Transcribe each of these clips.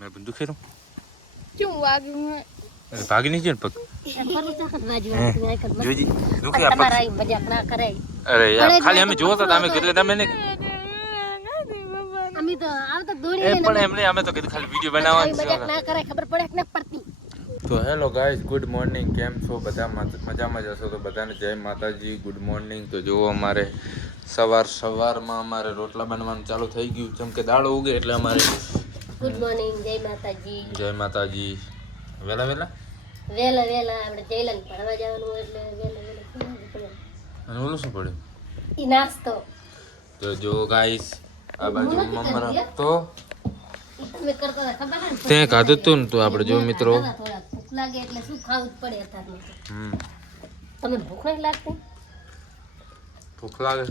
मैं बंदूक खेल रहा हूँ। क्यों भागी मैं? अरे भागी नहीं चल पक। जो जी दुखे आप मजाक ना करे अरे यार खाली हमें જોતા હતા અમે કેટલે તમે ને અમે તો આવ તો દોડી એ પણ એમને અમે તો કીધું ખાલી વિડિયો બનાવવાનું છે મજાક ના કરે ખબર પડે કે ન પડતી. તો હેલો ગાઈસ ગુડ મોર્નિંગ કેમ છો બધા મજામાં જ હશો તો બધાને જય માતાજી ગુડ મોર્નિંગ. તો જો અમારે સવારમાં અમારે રોટલા બનવાનું ચાલુ થઈ ગયું જેમ કે દાળ ઉગે એટલે અમારે ગુડ મોર્નિંગ જય માતાજી. જય માતાજી. વેલા વેલા આપણે જયલન ભણવા જવાનું એટલે વેલા અને ઓલું શું પડ્યું ઈ નાસ્તો તો જો ગાઈસ આ બાજુ મમ્મા તો તમે કરતા હતા ખબર ને તે ખાધું તું ને તો આપણે જો મિત્રો થોડા ભૂખ લાગે એટલે શું ખાવું જ પડે અત્યારે. તમે ભૂખ નહીં લાગતી? ભૂખ લાગે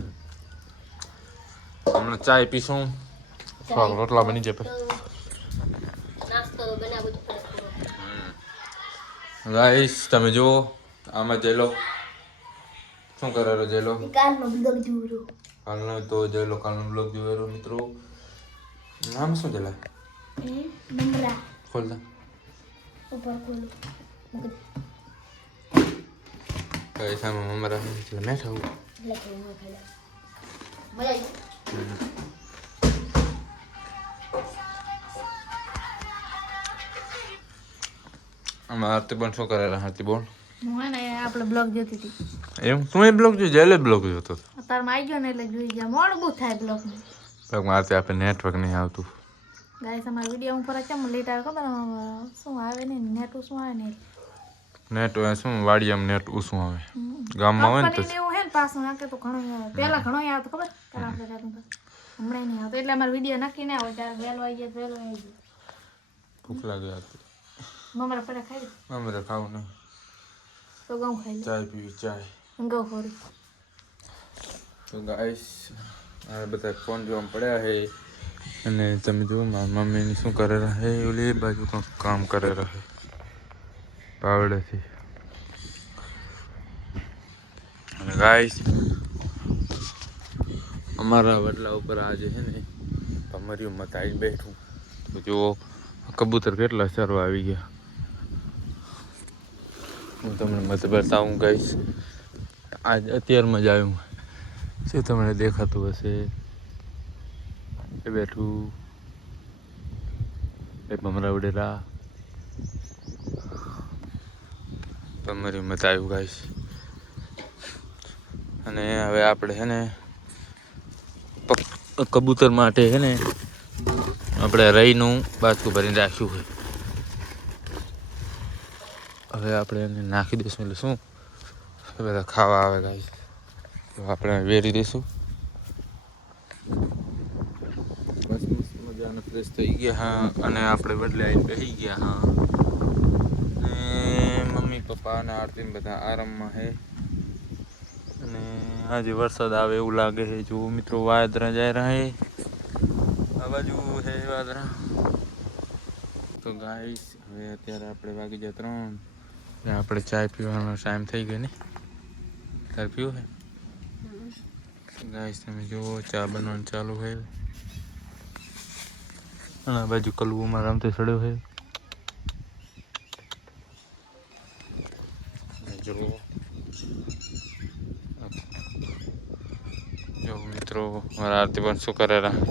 હમણાં ચાય પીશું રોટલા બની જાય નાસ્તો બનાવવો જ પડે. ગાઈસ તમે જુઓ આમાં જયલો શું કરે રહ્યો જયલો કાલનો બ્લોગ જોયો. કાલનો તો જયલો કાલનો બ્લોગ જોયો મિત્રો. નામ શું જલા મમરા ખોલતા ઉપર ખોલો ગાઈસ આમાં મમરા એટલે મેં ખાવું એટલે કે હું ખાલા મજા આમાં આરતી પણ શું કરે આરતી બોલ હું ને આપણે બ્લોગ જોતી હતી. એમ તું એ બ્લોગ જોઈ જયલે બ્લોગ જોતો હતો અત્યારમાં આવી ગયો ને એટલે જોઈ ગયા. મોડું બહુ થાય બ્લોગનું. મારતી આપણે નેટવર્ક નહીં આવતું ગાઈસ અમારા વિડીયો ઉપર કેમ લેટ આવે ખબર શું આવે ને નેટ શું આવે ને નેટ શું વાડિયામાં નેટ શું આવે ગામમાં હોય ને તો કંપની એવું હે ને પાછું નાખે તો ઘણો આવે. પહેલા ઘણો આવતો ખબર પહેલા આપણે જાતું હમણાં નહીં આવતો એટલે અમારો વિડીયો નક્કી ના હોય ત્યારે વહેલો આવી જાય વહેલો આવી જાય. ભૂખ લાગે હતી મમરા પડે ખાઈ મમરા ખાવું ને તો ઘઉં ખાઈ ચાય પીવી ચાય ઘઉં ખોરી. તો ગાઈસ આ બધા ફોન જોવા પડ્યા છે અને તમે જુઓ મારા મમ્મીની શું કરે રહે ઓલી બાજુ કંઈક કામ કરે રહે પાવડેથી. અને ગાઈસ અમારા વડલા ઉપર આજે છે ને ભમરિયું મત આવી બેઠું તો જુઓ કબૂતર કેટલા ચરવા આવી ગયા. હું તમને મત બતાવું ગાઈસ આજ અત્યારમાં જ આવ્યું શું તમને દેખાતું હશે એ બેઠું એ ભમરા ઉડેલા ભમરી મત આવ્યું ગાઈસ. અને હવે આપણે છે ને કબૂતર માટે છે ને આપણે રઈનું બાજકું ભરીને રાખ્યું હોય. હવે આપણે એને નાખી દઈશું એટલે શું બધા ખાવા આવે ગાઈસ તો આપણે વેરી દઈશું. બસ મજાને ફ્રેશ થઈ ગયા હા અને આપણે બદલે આવીને બેસી ગયા હા. અને મમ્મી પપ્પા અને આરતી બધા આરામમાં છે અને આજે વરસાદ આવે એવું લાગે છે. જો મિત્રો વાદળા જાય રહે આ બાજુ છે વાદળા. તો ગાઈસ હવે અત્યારે આપણે વાગી જાય 3 આપણે ચાય પીવાનો ટાઈમ થઈ ગયો ને તાર પીવું હે ગાઈસ તમે જુઓ ચા બનવાનું ચાલુ છે અને આ બાજુ કલવુમાં રમતે ચડ્યો છે. જો મિત્રો મારા આરતી પણ શું કરે આરતી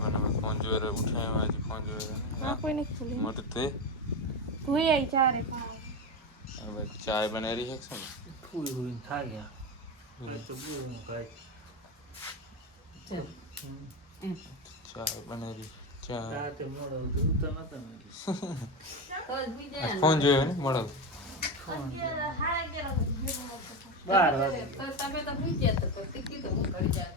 પણ હવે ફોન જોઈ રહ્યો ઉઠાય આજે ફોન જોઈ રહ્યો કોઈ નહીં ખોલી મોટું તે હુઈ આવી ચારે હવે ચાય બનાવી રહી છે ને ફૂલ હુઈ ખા ગયા ચાય બનાવી ચા રાતે મોડો ઉઠતો નતો ને ફોન જોયો ને મળો 12 વાગે તમે તો ભૂલી ગયા તો કીધું હું કરી જાય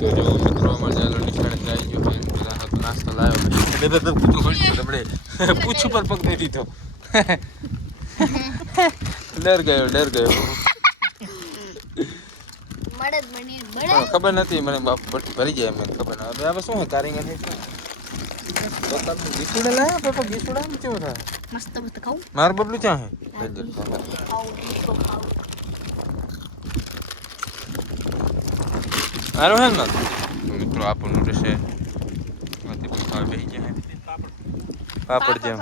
તો જો મિત્રો અમારે ચાલો નિશાળે જઈ ગયો છે બધા હાથ નાસ્તો લાવ્યો તો પૂછું પડ્યું તમને પૂછું પર પગ દઈ દીધો ડર ગયો ખબર નથી મને બાપ ભરી જાય મને ખબર ના હવે શું કારીગર છે તો તમે ગીસુડા લાયા પપ્પા ગીસુડા કેવો થાય મસ્ત મસ્ત ખાવું માર બબલું ચા હે ખાવું હારો હે ને તો મિત્રો આપણું રહેશે બેસી જાય પાપડ જેમ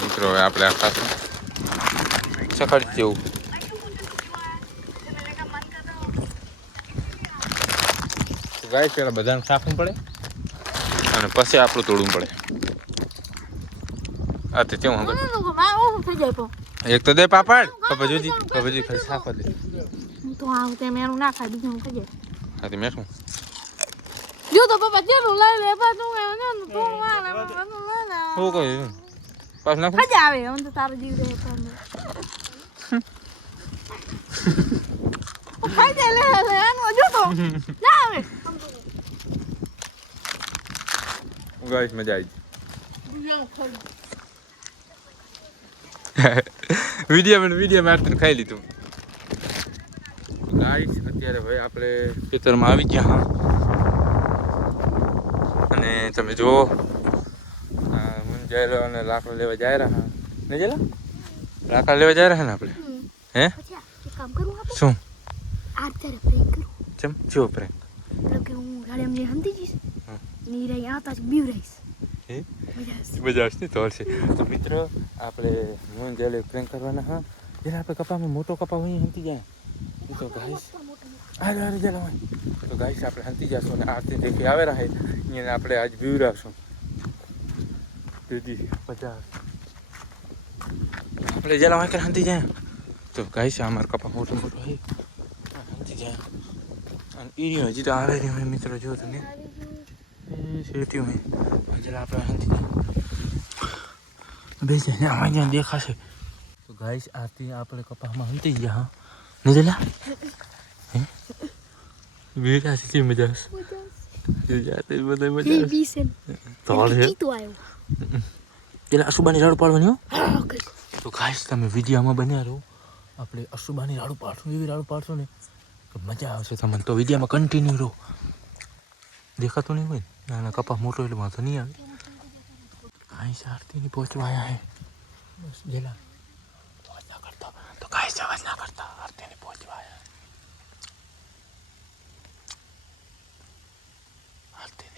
મિત્રો હવે આપણે આ ખાશું સખડ જેવું ગાય પેલા બધાને સાફવું પડે અને પછી આપણું તોડવું પડે આ તો કેવું હંગર એક તો દે પાપડ કબજુજી ખાલી સાફ દે તો આવ તે મેરું ના ખાઈ બીજું થઈ જાય હા તે મેઠું જો તો પપ્પા જેલું લઈ લે બસ હું એને તોડવા લે બધું લઈ લે શું કહ્યું પાસ નાખું મજા આવે હું તો તારો જીવ રહે પણ ખાઈ દે લે આનો જો તો ના આવે ગાઈસ મજા આવી વિડીયો મારતું ખાઈ લીધું ગાઈસ અત્યારે ભાઈ આપણે ખેતરમાં આવી ગયા અને તમે જુઓ મુંજાયલો અને લાકડો લેવા જાય રહ્યા નહીં જેલા લાકડા લેવા જાય રહ્યા ને આપણે હે પછી એક કામ કરું આપણે શું આ ત્યારે પ્રેન્ક કરું ચમ જો પ્રેન્ક એટલે કે હું ગાડી એમને હંતી જઈશ ની રહી આવતા જ બીવ રહીશ હે મજા આવશે મજા આવશે તો છે તો મિત્રો આપણે મુંજાયલો પ્રેન્ક કરવાના હા જ્યારે આપણે કપામાં મોટો કપા હોય હંતી જાય તો ગાઈસ અરે ચાલો તો ગાઈસ આપણે હંતી જશું અને આરતી દેખી આવે રહે એને આપણે આજ વ્યૂ રાખશું દીદી 50 આપણે જેલા વાંકર હંતી જાય તો ગાઈસ અમાર કપા મોટો હે હંતી જાય અને ઈરી હજી તો આવે રહી હોય મિત્રો જો તમે એ શેટી હોય જેલા આપણે હંતી જાય બે જાય અહીંયા દેખાશે તો ગાઈસ આરતી આપણે કપામાં હંતી ગયા હા નહીં જેલા वीर ऐसी चीज मजा ये जाते बदे मजा બીસેન तोड़ है કી તો આવ્યો એટલે અશુબાની રાડુ પાડવાની હો હા ઓકે તો ગાઈસ તમે વિડિયોમાં બન્યા રહો આપણે અશુબાની રાડુ પાડશું એવી રાડુ પાડશો ને કે મજા આવશે તમને તો વિડિયોમાં કન્ટિન્યુ રહો દેખાતો નહીં હોય નાના કપા મોટો એટલે વાંધો નહીં આવે ગાઈસ આરતીની પહોંચવા આયા હે બસ જેલા અવાજ ના કરતા તો ગાઈસ અવાજ ના કરતા આરતીની પહોંચવા આયા આરતી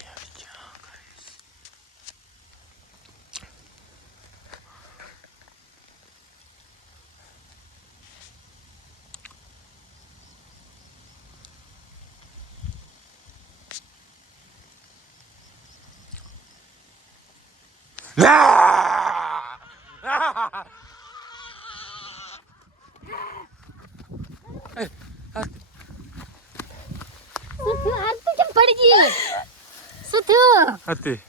કેમ પડી ગઈ શું થયું હતી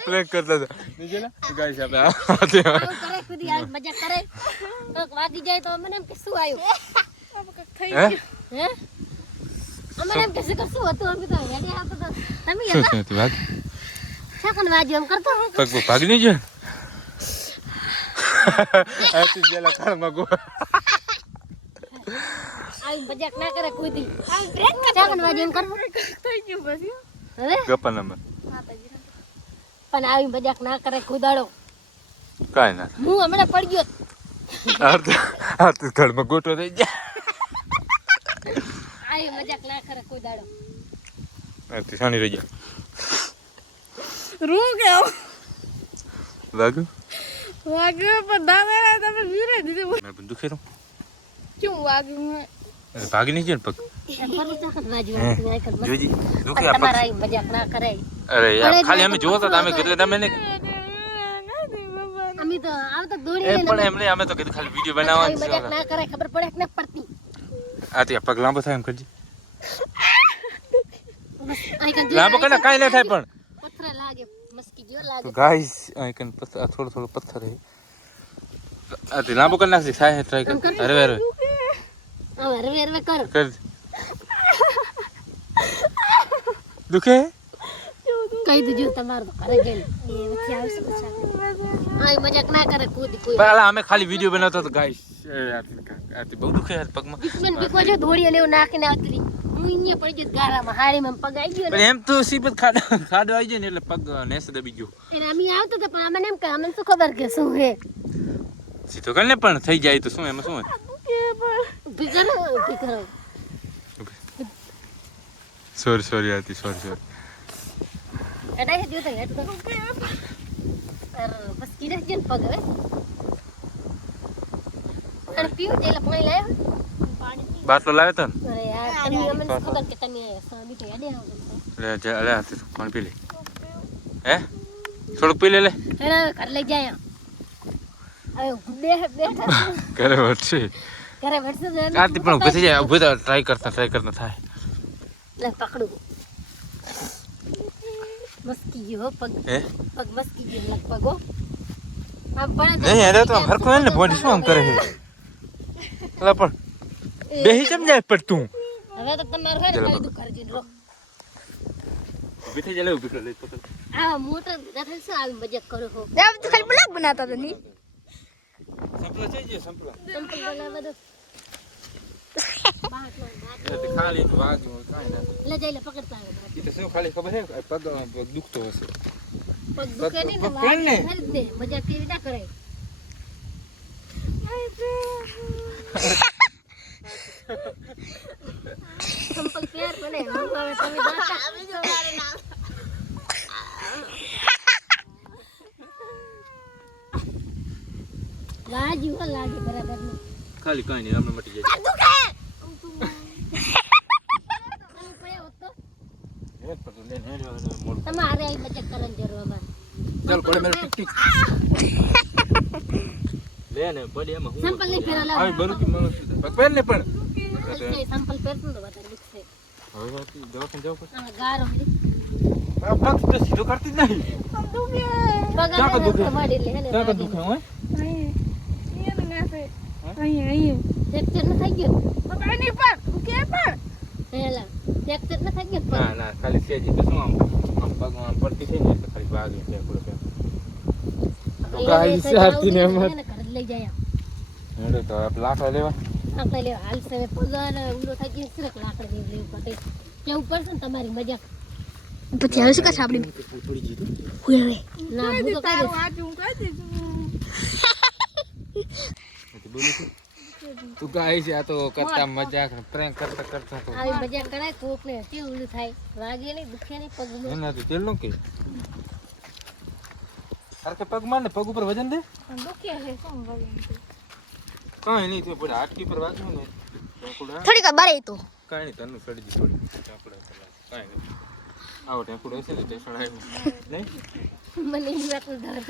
પ્રેન્ક કરતા હતા નીચે ના ગાઈસ આપણે કરે ખુદી આ મજાક કરે તો વાગી જાય તો મને એમ કે શું આવ્યું થઈ હે હે અમને એમ કે શું હતું અમે તો રેડી આપો તો તમે હતા તું ભાગ સેકન્ડ વાગ્યો એમ કરતો પગ ભાગી નહીં જાય આતી જેલા કાળમાં ગો આવી મજાક ના કરે ખુદી આવી બ્રેક સેકન્ડ વાગ્યો એમ કરતો થઈ ગયું પછી હવે ગપ્પા નંબર પણ આવી મજાક ના કરે ખુદાડો કાઈ ના હું હમણાં પડી ગયો આરતી ઘરમાં ગોટો થઈ જાય આવી મજાક ના કરે ખુદાડો આરતી સાની રહી જાય રૂ ગયો વાગ્યું પણ દાદા તમે વીરે દીધું મેં બંદૂક ખેરો ક્યું વાગ્યું અરે ભાગી નહીં જાય પગ જોજી દુખે આ પગ તમારા મજાક ના કરે અરે યાર ખાલી અમે જોતા હતા અમે એટલે તમે ને અમે તો આવ તો દોડી એ પણ એમને અમે તો કીધું ખાલી વિડિયો બનાવવાનું છે મજાક ના કરે ખબર પડે કે ના પડતી આ તે પગ લાંબો થાય એમ કરજી આઈ કન લાંબો કરે કાઈ ના થાય પણ પથ્થર લાગે મસ્કી જો લાગે તો ગાઈસ આ કન પથ્થર થોડો પથ્થર હે આ તે લાંબો કરી નાખી સાહે ટ્રાય કર અરે વેર હવે રવે કર કર દુખે કહી દીજો તમાર તો કરે ગેલ એ વચ્ચે આવશે પછી આઈ મજાક ના કરે કોઈ પહેલા અમે ખાલી વિડિયો બનાવતા તો ગાઈસ આ તે બહુ દુખે યાર પગમાં દુશ્મન બીકો જો દોડી લેવ નાખીને આવતી હું અહીંયા પડી ગયો ગારામાં હારીમાં પગ આવી ગયો પણ એમ તો સીબત ખાડો આવી જાય ને એટલે પગ નેસ દબી ગયો એટલે અમે આવતો તો પણ અમને એમ કે અમને શું ખબર કે શું હે સીધો કર ને પણ થઈ જાય તો શું એમાં શું ઊભી કરો સોરી આતી સોરી એડા હે જો તો હેડ તો બસ કીધા છે ને પગ હવે અને પીવું એટલે પાણી લાવ્યો બાટલો લાવ્યો તો ને અરે યાર તમે અમને શું ખબર કે તમે સાબી તો યાદ આવો લે હાથી પાણી પી લે હે થોડુંક પી લે એના ઘર લઈ જાય હવે બેઠા કરે વટશે ઘરે બેઠો આરતી પણ ઊભી થઈ જાય ઊભી તો ટ્રાય કરતા થાય લે પકડું મસ્કી ગયો પગ હે મસ્કી ગયો લગભગ હો આમ પણ નહીં અરે તો હરખો ને બોડી શું આમ કરે છે લા પણ બેહી કેમ જાય પર તું હવે તો તમારું હે ને કઈ દું કરજી રો ઊભી થઈ જાય ઊભી કરી લે પકડ આ મોટર દાખલ છે આ મજાક કરો હો अब तो खाली ब्लॉग बनाता था नहीं સંપલા છે જે સંપલા સિમ્પલ બનાવવા દો એટલે ખાલી તો વાગ્યું કાઈ ના લે જઈ લે પકડતા આવે ઈ તો શું ખાલી ખબર છે પગ દુખતો હશે પગ દુખે નહીં ને પગ પેન ને? વાળ દે મજાક કેવી ના કરે સિમ્પલ પેર બને હું હવે તમે દાતા લાગે બરાબર નું ખાલી કાઈ નહીં આમને મટી જાય હે પર લે ને મોડ તમારે આ મજાક કરવાની જરૂર અમારે ચાલ પડે મેરે ટિક લે ને પડે એમાં હું સિમ્પલ નહીં ફેરા આવી લાવ બરું કે મને પગ પેન ને પણ સિમ્પલ પહેરતું તો વધારે દુખશે હવે આથી દવાખાને જાવ પડે આ ગારો હરી પગ તો સીધો કરતી જ નહીં પગ ક્યાં કર દુખે? વાડી લે ને ક્યાં કર દુખે હોય ફ્રેક્ચર ન થઈ ગયો नहीं पर के पर હેલા ફ્રેક્ચર ન થઈ ગયો ના ના ખાલી સેજી તો શું આમ પગ આમ પડતી થઈ ને એટલે ખાલી વાગી છે પૂરો પેન ગાઈસ, આરતી ને એમ જ. ઘરે લઈ જાય હેડો તો આપ લાકડા લેવા આપણે લે હાલ સે પગાર ઉલો થઈ ગયો છે લાકડ લેવું પડે કેવું પડશે ને તમારી મજાક પછી આવે છે કે સાબડી પડી જીતું હુએ હુએ ના હું તો કહી દઈશ आज हूं कह दे નથી બોલું છું તું ગાઈસ આ તો કરતા મજાક પ્રેન્ક કરતા તો આવી મજાક કરાય કોક ને કેવું ઉલું થાય વાગે નહીં દુખે નહીં પગમાં એના તો તેલ નો કે હરકે પગ માર ને પગ ઉપર વજન દે दुखिया है सुन वजन કાઈ નહીં તો પડે હાટકી પર વાગ્યું ને ટેકુડા थोड़ी का बारे तो કાઈ નહીં તને સડી જી થોડી ટેકુડા કાઈ નહીં આવો ટેકુડો છે ને ટેસણ આવ્યું નહીં મને એ વાત ડર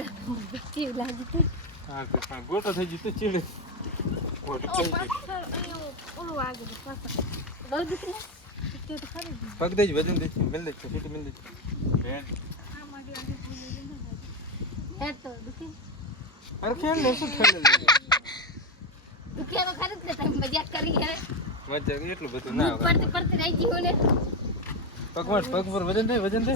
કેવું લાગે છે હા તો પણ ગોટો થઈ જતો ચીડે ગોટો થઈ ગયો ओलो आगे पास બહુ દુખે तो खरीद પગ દે વજન દે મિલ દે છોટી મિલ દે બેન હેડ તો દુખે હરકે ને શું ખેલે દુખે તો ખરી જ ને તમે મજાક કરી હે મજા એટલું બધું ના આવે પડતી પડતી રહી ગયું ને પગ પર વજન દે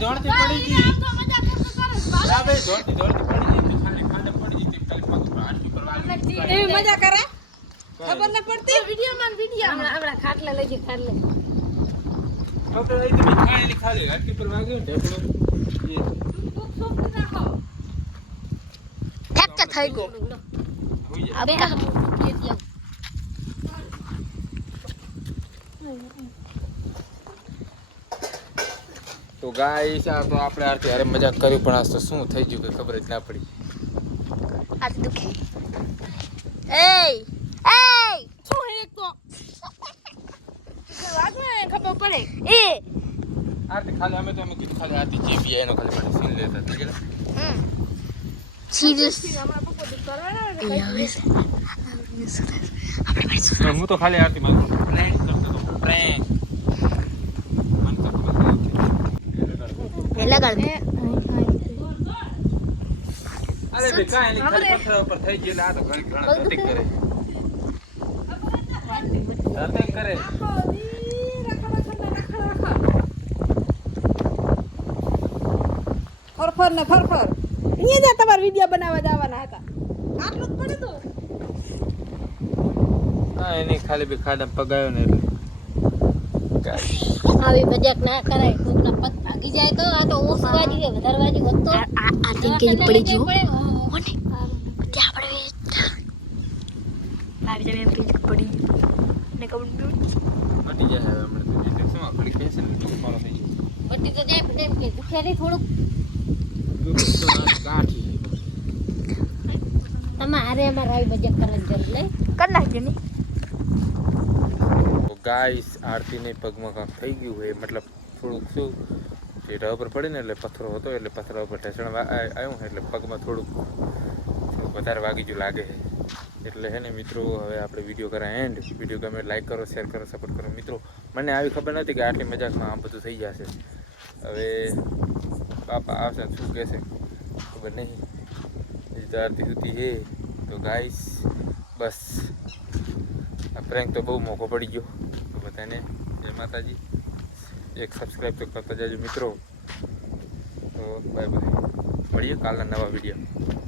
દોડતી પડી ગઈ ના ભાઈ દોડતી પડી ગઈ તો ખાલી ખાડે પડી ગઈ તો ખાલી પગ પર હાથ પર વાગી ए मजा करे खबर न पड़ती वीडियो में હમણાં ખાટલા લઈ જઈ ખાટલે તો એ તો ખાલી હાથ પર વાગ્યો ને ઢેકડો એ फ्रैक्चर થઈ ગયો હોઈ જાય અબે હા પ્લીઝ લો તો ગાઈસ આ તો આપણે આરતી અરે મજાક કર્યું પણ આજ તો શું થઈ ગયું કે ખબર જ ના પડી आज दुखे ए શું હે તો વાત में खबर पड़े ए આરતી ખાલી અમે કીધું ખાલી આરતી ચેપી એનો ખાલી માટે સીન લેતા થઈ ગયા सीरियस હું તો ખાલી આરતી માં પ્રેન્ક કરતો હતો પ્રેન્ક મન તો ખબર નથી लगा दे અરે બે કાઈ નહીં ખાલી પથ્થર ઉપર થઈ ગયેલા આ તો ઘણા ધતિક કરે ફરફર ને ફરફર અહીંયા જા તમારા વિડિયો બનાવવા જવાના હતા આટલું જ પડે તો હા એની ખાલી બી ખાડા પગાયો ને એટલે ગાઈસ આવી મજાક ના કરાય કોકના પગ ભાગી જાય તો આ તો ઓછું વાજી વધારે વાજી હોત તો આ ટીંકે પડી જો કોને ક્યાં પડે ભાભી તમે એમ કે પડી ને કબડ મટી જાય હવે હમણાં તો એટલે શું આપણી પેશન મારો થઈ ગયો બટી તો જાય પણ એમ કે દુખેરી થોડુંક કાઠી તમારે અમારે આવી મજાક કરવાની જરૂર નહીં કર નાખજે ની ગાઈસ આરતીને પગમાં કાંક થઈ ગયું હોય મતલબ થોડુંક શું જે રબર પડે ને એટલે પથ્થરો હતો એટલે પથ્થરા ઉપર ઢેસણ આવ્યું એટલે પગમાં થોડુંક વધારે વાગી ગયું લાગે છે એટલે હે ને મિત્રો હવે આપણે વિડીયો કરા એન્ડ વિડીયો ગમે લાઈક કરો શેર કરો સપોર્ટ કરો મિત્રો મને આવી ખબર નથી કે આટલી મજાકમાં આમ બધું થઈ જશે હવે પાપા આવશે શું કહેશે ખબર નહીં હજી તો આરતી સુધી હે તો ગાઈસ બસ આ પ્રેન્ક તો બહુ મોકો પડી ગયો તો બધાને જય માતાજી એક સબસ્ક્રાઈબ તો કરતા જજો મિત્રો તો બાય બાય મળીએ કાલના નવા વિડીયો